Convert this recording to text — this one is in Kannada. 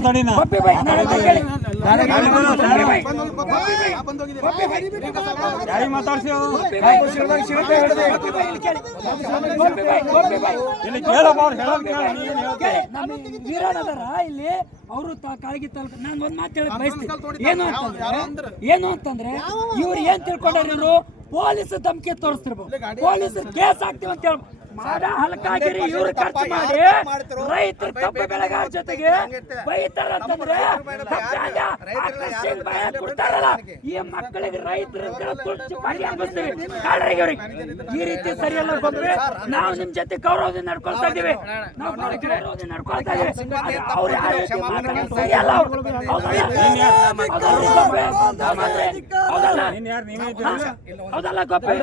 ಮಾತಾಡಿ ನಾ ಯಾರಿಗೆ ಮಾತಾಡ್ಸಿ ಇಲ್ಲಿ ಕೇಳಪ್ಪ ಅವ್ರು ಹೇಳೋದು ವೀರಣ್ಣದಾರ ಇಲ್ಲಿ ಅವರು ಕಾಳಗಿ ತಾಲೂಕು ನಾನು ಒಂದ್ ಮಾತು ಹೇಳಕ್ ಬಯಸ್ತೀನಿ ಏನು ಅಂತಂದ್ರೆ ಇವ್ರು ಏನ್ ತಿಳ್ಕೊಂಡ್ರಿ ಇವರು ಪೊಲೀಸ್ ಧಮಕಿ ತೋರಿಸ್ತಿರ್ಬೋದು ಪೊಲೀಸ್ ಕೇಸ್ ಆಗ್ತೀವಿ ಅಂತ ಹೇಳಿ ಮಾಡ ಹಲಕಾಗಿರಿ ಇವ್ರು ಖರ್ಚು ಮಾಡಿ ರೈತರ ಕಬ್ಬು ಬೆಳೆಗಾರ ಜೊತೆಗೆ ಬೈತಾರ ಅಂತಂದ್ರೆ ಕೊಡ್ತಾರಲ್ಲ ಈ ಮಕ್ಕಳಿಗೆ ರೈತರ ತುರ್ಚಿ ಮಾಡಿ ಅನ್ಬಿಸ್ತೀವಿ ಈ ರೀತಿ ಸರಿಯಲ್ಲ ಗೊಬ್ಬರ ನಾವು ನಿಮ್ ಜೊತೆ ಗೌರವದಿಂದ ನಡ್ಕೊಳ್ತಾ ಇದೀವಿ ನಾವು ಗೌರವದಿಂದ ನಡ್ಕೊಳ್ತಾ ಇದೀವಿ ಅವ್ರು ಸರಿಯಲ್ಲ ಹೌದಲ್ಲ ಗೊಬ್ಬರ